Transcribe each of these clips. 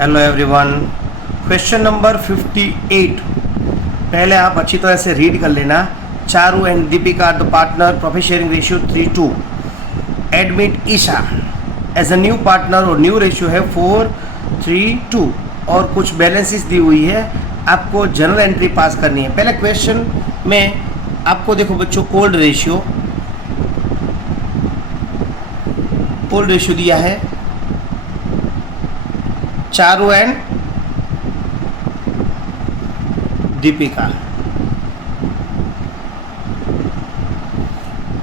Hello everyone. Question number 58। पहले आप अच्छी तरह से रीड कर लेना। Charu and Deepika are the partner, profit sharing ratio 3:2। Admit Isha as a new partner और न्यू रेशियो है 4:3:2 और कुछ बैलेंसेस दी हुई है। आपको जनरल एंट्री पास करनी है। पहले क्वेश्चन में आपको देखो बच्चों, ओल्ड रेशियो दिया है Charu and Deepika.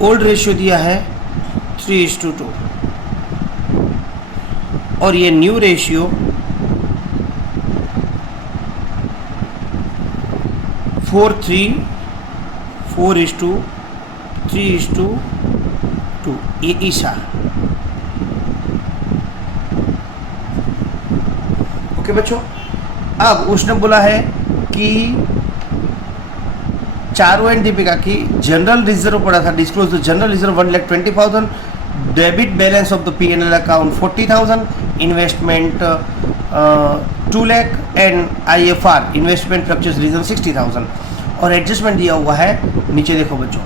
Old ratio दिया है 3:2 और ये न्यू रेशियो 4:3:2 ये ईशा। ओके बच्चों, अब उसने बोला है कि चारू एंड दीपिका की जनरल रिजर्व पड़ा था, disclose the general reserve 1,20,000, debit balance of the P&L account 40,000, investment 2 lakh and IFR investment purchase reserve 60,000 और एडजस्टमेंट दिया हुआ है। नीचे देखो बच्चों,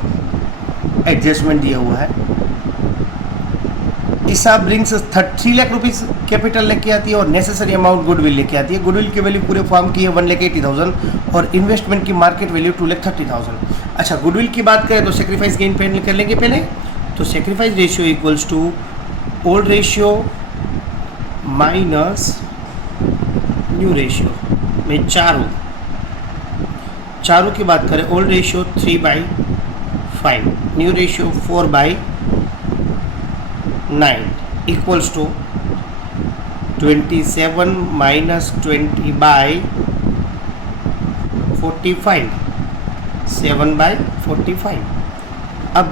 एडजस्टमेंट दिया हुआ है। Isha brings 3 lakh rupees capital लेके आती है और नेसेसरी अमाउंट गुडविल लेके आती है। गुडविल की वैल्यू पूरे फॉर्म की है 1,80,000 और इन्वेस्टमेंट की मार्केट वैल्यू 2,30,000। अच्छा, गुडविल की बात करें तो सेक्रीफाइस गेन कर लेंगे पहले। तो sacrifice ratio equals to old ratio minus new ratio में चारू की बात करें, old ratio 3/5, new ratio 4/9 equals to 27 minus 20/45, 7/45। अब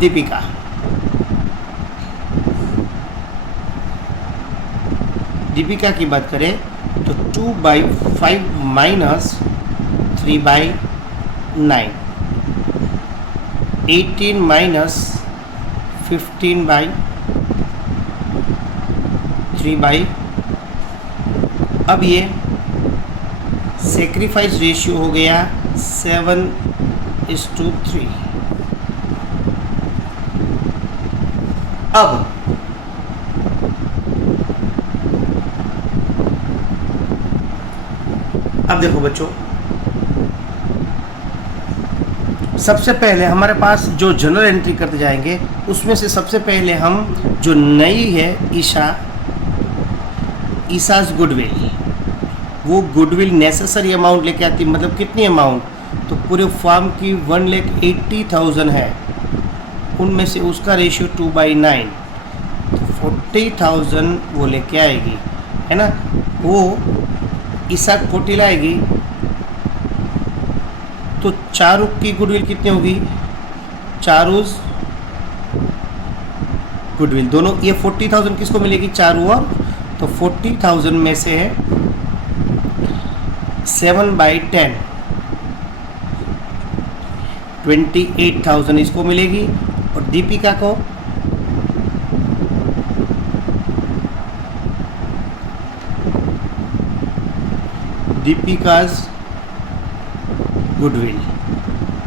दीपिका की बात करें तो 2/5 माइनस 3/9, 18 माइनस 15/3। अब ये सेक्रीफाइस रेशियो हो गया 7:3। अब देखो बच्चों, सबसे पहले हमारे पास जो जनरल एंट्री करते जाएंगे उसमें से सबसे पहले हम जो नई है ईशाज गुडविल, वो गुडविल नेसेसरी अमाउंट लेके आती है। मतलब कितनी अमाउंट, तो पूरे फॉर्म की 1,80,000 है, उनमें से उसका रेशियो 2/9, तो 40,000 वो लेके आएगी, है ना। वो ईशा 40 लाएगी तो चारू की गुडविल कितनी होगी, चारूज गुडविल दोनों, ये 40,000 किसको मिलेगी, चारू और, तो 40,000 में से 7/10 28,000 इसको मिलेगी और दीपिका को Deepika's goodwill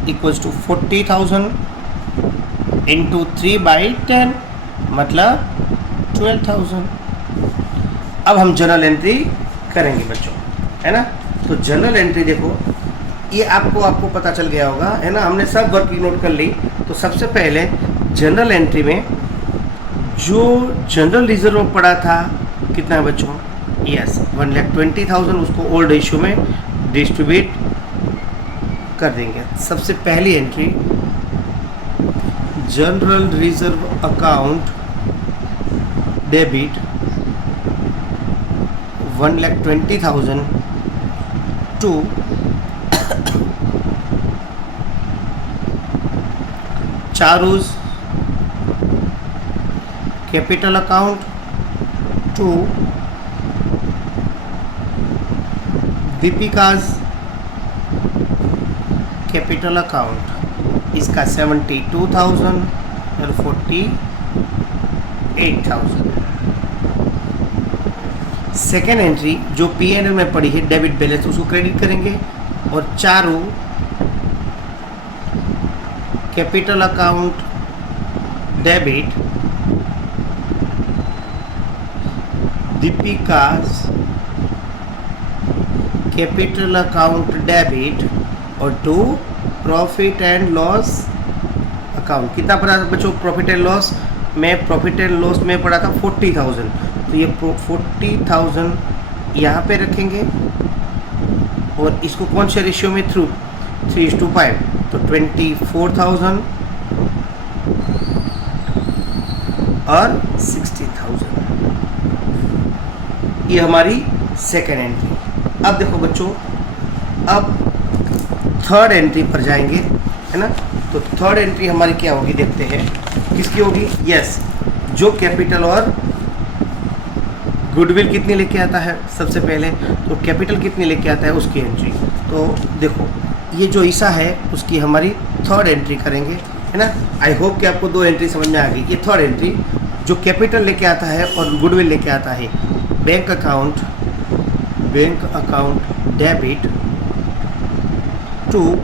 equals to 40,000 into 3/10 मतलब 12,000। अब हम जनरल एंट्री करेंगे बच्चों, है ना। तो जनरल एंट्री देखो, ये आपको पता चल गया होगा, है ना। हमने सब वर्क नोट कर ली। तो सबसे पहले जनरल एंट्री में जो जनरल रिजर्व पड़ा था कितना है बच्चों, यस 1,20,000, उसको ओल्ड रेशियो में डिस्ट्रीब्यूट कर देंगे। सबसे पहली entry general reserve account debit 1,20,000 to Charu's capital account to Deepika's capital account, इसका 72,000 और 48,000। सेकेंड एंट्री जो P&L में पड़ी है डेबिट बैलेंस, उसको क्रेडिट करेंगे। और चारों capital account debit, Deepika's capital account debit, और 2 प्रॉफिट एंड लॉस अकाउंट। कितना पड़ा था बच्चों प्रॉफिट एंड लॉस में? प्रॉफिट एंड लॉस में पड़ा था 40,000, तो ये 40,000 यहाँ पे रखेंगे और इसको कौन से रेशियो में? थ्रू 3:5, तो 24,000 और 60,000। ये हमारी सेकेंड एंट्री। अब देखो बच्चों, अब थर्ड एंट्री पर जाएंगे, है ना। तो थर्ड एंट्री हमारी क्या होगी देखते हैं, किसकी होगी? यस, जो कैपिटल और गुडविल कितनी लेके आता है सबसे पहले, तो कैपिटल कितनी लेके आता है उसकी एंट्री। तो देखो ये जो ईसा है उसकी हमारी थर्ड एंट्री करेंगे, है ना। आई होप कि आपको 2 एंट्री समझ में आ गई। ये थर्ड एंट्री जो कैपिटल लेके आता है और गुडविल लेके आता है, बैंक अकाउंट डेबिट टू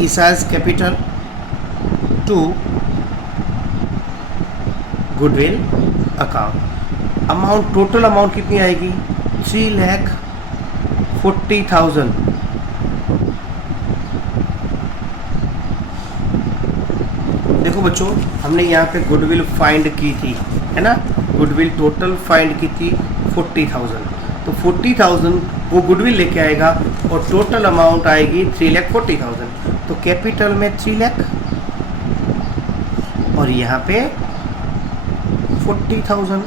ईसा's capital to goodwill account. Amount, total amount कितनी आएगी? 3,40,000। देखो बच्चों, हमने यहाँ पे गुडविल फाइंड की थी, है ना। गुडविल टोटल फाइंड की थी 40,000, तो 40,000 वो गुडविल लेके आएगा और टोटल अमाउंट आएगी 3,40,000। तो कैपिटल में 3 लाख और यहाँ पे 40,000।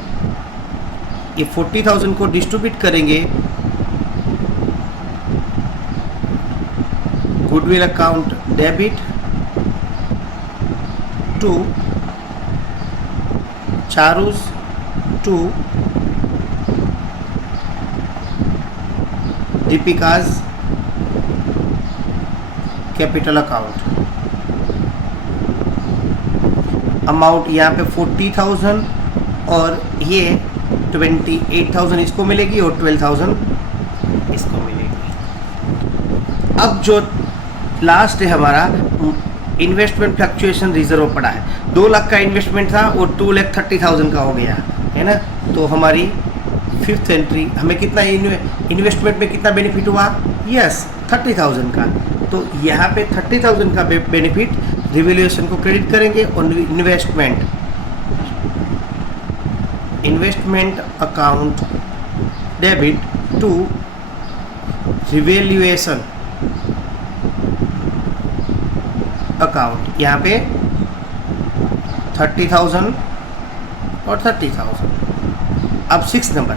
ये 40,000 को डिस्ट्रीब्यूट करेंगे goodwill account debit to Charu's to Deepika's capital account. Amount यहाँ पे 40,000 और ये 28,000 इसको मिलेगी और 12,000 इसको मिलेगी। अब जो लास्ट है हमारा इन्वेस्टमेंट फ्लक्चुएशन रिजर्व पड़ा है, 2 लाख का इन्वेस्टमेंट था और 2,30,000 का हो गया, है ना। तो हमारी फिफ्थ एंट्री, हमें कितना इन्वेस्टमेंट में कितना बेनिफिट हुआ? यस, 30,000 का। तो यहाँ पे 30,000 का बेनिफिट रिवैल्यूएशन को क्रेडिट करेंगे और investment account debit to revaluation account. यहाँ पे 30,000 और 30,000। अब 6 नंबर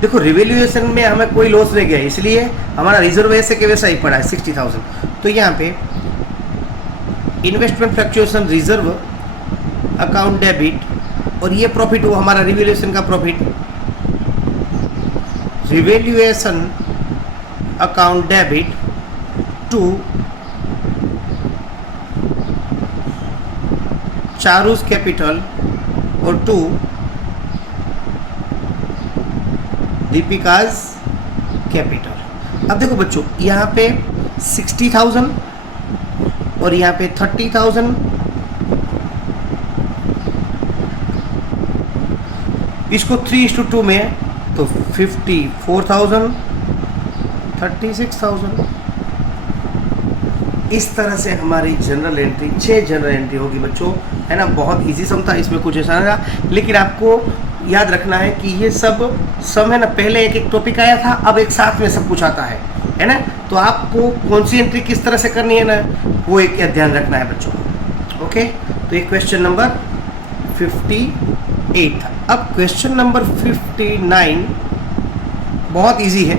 देखो, रिवैल्यूएशन में हमें कोई लॉस नहीं गया, इसलिए हमारा रिजर्व ऐसे के वैसा ही पड़ा है 60,000। तो यहाँ पे investment fluctuation reserve account debit और ये प्रॉफिट हुआ हमारा रिवैल्यूएशन का profit. Revaluation account debit to Charu's capital और टू दीपिकाज कैपिटल। अब देखो बच्चों, यहाँ पे 60,000 और यहाँ पे 30,000, इसको 3:2 में तो 54,000 36,000। इस तरह से हमारी जनरल एंट्री 6 जनरल एंट्री होगी बच्चों, है ना। बहुत इजी सम था, इसमें कुछ ऐसा नहीं था, लेकिन आपको याद रखना है कि ये सब सम है ना, पहले एक एक टॉपिक आया था, अब एक साथ में सब कुछ आता है ना। तो आपको कौन सी एंट्री किस तरह से करनी है ना, वो एक ध्यान रखना है बच्चों। ओके, तो ये क्वेश्चन नंबर 58 था। अब क्वेश्चन नंबर 59 बहुत इजी है।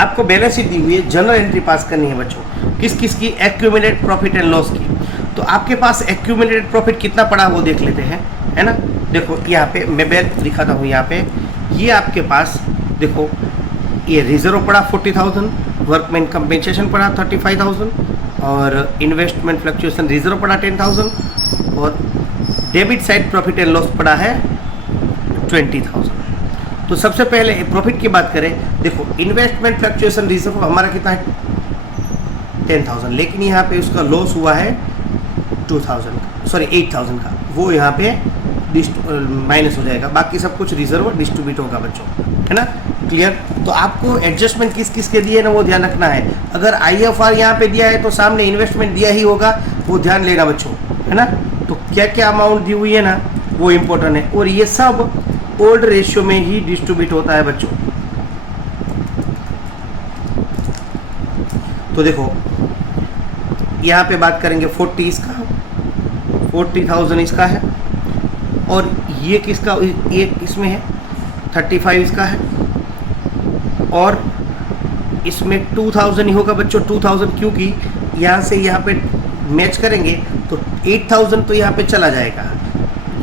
आपको बैलेंस शीट दी हुई है, जनरल एंट्री पास करनी है बच्चों। किस किस की? एक्यूमुलेटेड प्रॉफिट एंड लॉस की। तो आपके पास एक्यूमुलेटेड प्रॉफिट कितना पड़ा वो देख लेते हैं, है ना। देखो यहाँ पे मैं दिखाता हूँ, यहाँ पे ये आपके पास देखो, ये रिजर्व पड़ा 40,000, वर्कमैन कंपेंसेशन पड़ा 35,000 और इन्वेस्टमेंट फ्लक्चुएशन रिजर्व पड़ा 10,000 और debit side profit and loss पड़ा है 20,000। तो सबसे पहले प्रॉफिट की बात करें, देखो इन्वेस्टमेंट फ्लक्चुएशन रिजर्व हमारा कितना है 10,000, लेकिन यहाँ पे उसका लॉस हुआ है 8,000 का, वो यहाँ पे माइनस हो जाएगा, बाकी सब कुछ रिजर्व डिस्ट्रीब्यूट होगा बच्चों, है ना, क्लियर। तो आपको एडजस्टमेंट किस किस के दिए ना वो ध्यान रखना है। अगर IFR यहाँ पे दिया है तो सामने इन्वेस्टमेंट दिया ही होगा, वो ध्यान लेना बच्चों, है ना। तो क्या क्या अमाउंट दी हुई है ना वो इम्पोर्टेंट है, और ये सब ओल्ड रेशियो में ही डिस्ट्रीब्यूट होता है बच्चों। तो देखो यहाँ पे बात करेंगे 40,000 इसका है, और ये किसका, ये इसमें है 35 इसका है, और इसमें 2,000 ही होगा बच्चों, 2,000 क्योंकि यहाँ से यहाँ पे मैच करेंगे तो 8,000 तो यहाँ पे चला जाएगा।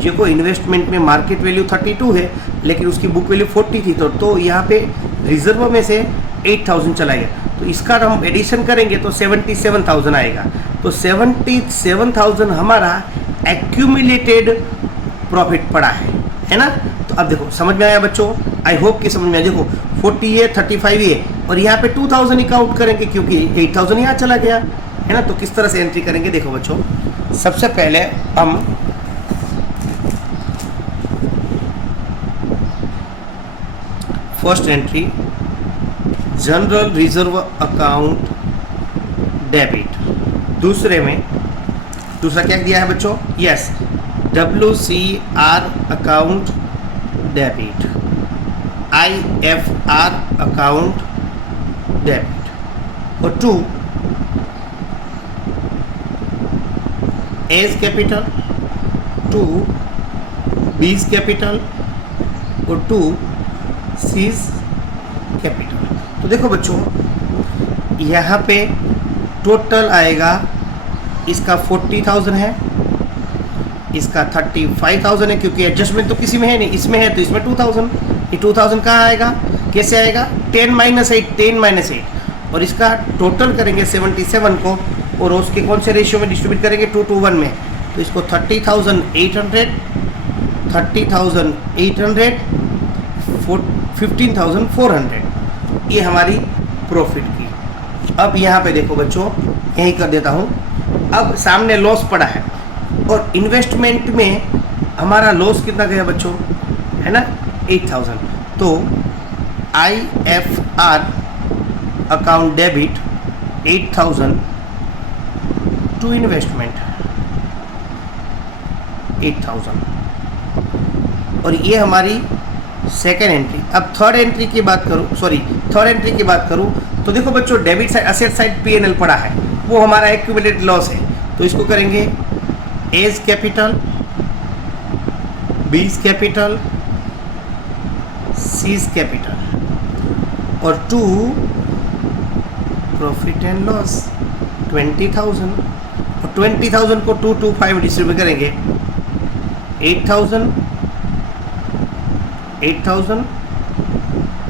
देखो इन्वेस्टमेंट में मार्केट वैल्यू 32 है, लेकिन उसकी बुक वैल्यू 40 थी, तो यहाँ पे रिजर्व में से 8,000 चला गया, तो इसका हम एडिशन करेंगे तो 77,000 आएगा। तो 77,000 हमारा एक्यूमुलेटेड प्रॉफिट पड़ा है ना। तो अब देखो समझ में आया बच्चों, आई होप कि समझ में आया। देखो 40 है, 35 है, और यहाँ पे 2,000 ही काउंट करेंगे क्योंकि 8,000 यहाँ चला गया, है ना। तो किस तरह से एंट्री करेंगे, देखो बच्चों सबसे पहले हम first entry general reserve account debit, दूसरा क्या दिया है बच्चों, yes WCR account debit, IFR account debit, और 2 एज कैपिटल, 2 बीज कैपिटल, और 2 सीज कैपिटल। तो देखो बच्चों यहाँ पे टोटल आएगा, इसका 40,000 है, इसका 35,000 है, क्योंकि एडजस्टमेंट तो किसी में है नहीं, इसमें है तो इसमें 2,000, ये 2,000 कहाँ आएगा, कैसे आएगा, 10 - 8, और इसका टोटल करेंगे 77 को, और उसके कौन से रेशियो में डिस्ट्रीब्यूट करेंगे 2:1 में, तो इसको 30,800, 15,400 ये हमारी प्रॉफिट की। अब यहाँ पे देखो बच्चों, यही कर देता हूँ। अब सामने लॉस पड़ा है, और इन्वेस्टमेंट में हमारा लॉस कितना गया बच्चों, है ना 8,000। तो IFR account debit 8,000 to investment 8,000, और ये हमारी सेकेंड एंट्री। अब थर्ड एंट्री की बात करूँ तो देखो बच्चों debit side, asset side P&L पड़ा है, वो हमारा एक्यूमुलेटेड लॉस है, तो इसको करेंगे as capital, B's capital, C's capital, और 2 प्रॉफिट एंड लॉस 20,000, और 20,000 को 2 2 5 डिस्ट्रीब्यूट करेंगे 8,000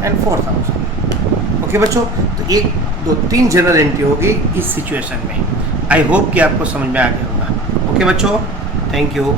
एंड 4,000। ओके बच्चों, तो 1 2 3 जनरल एंट्री होगी इस सिचुएशन में। आई होप कि आपको समझ में आ गया होगा। ओके बच्चों, थैंक यू।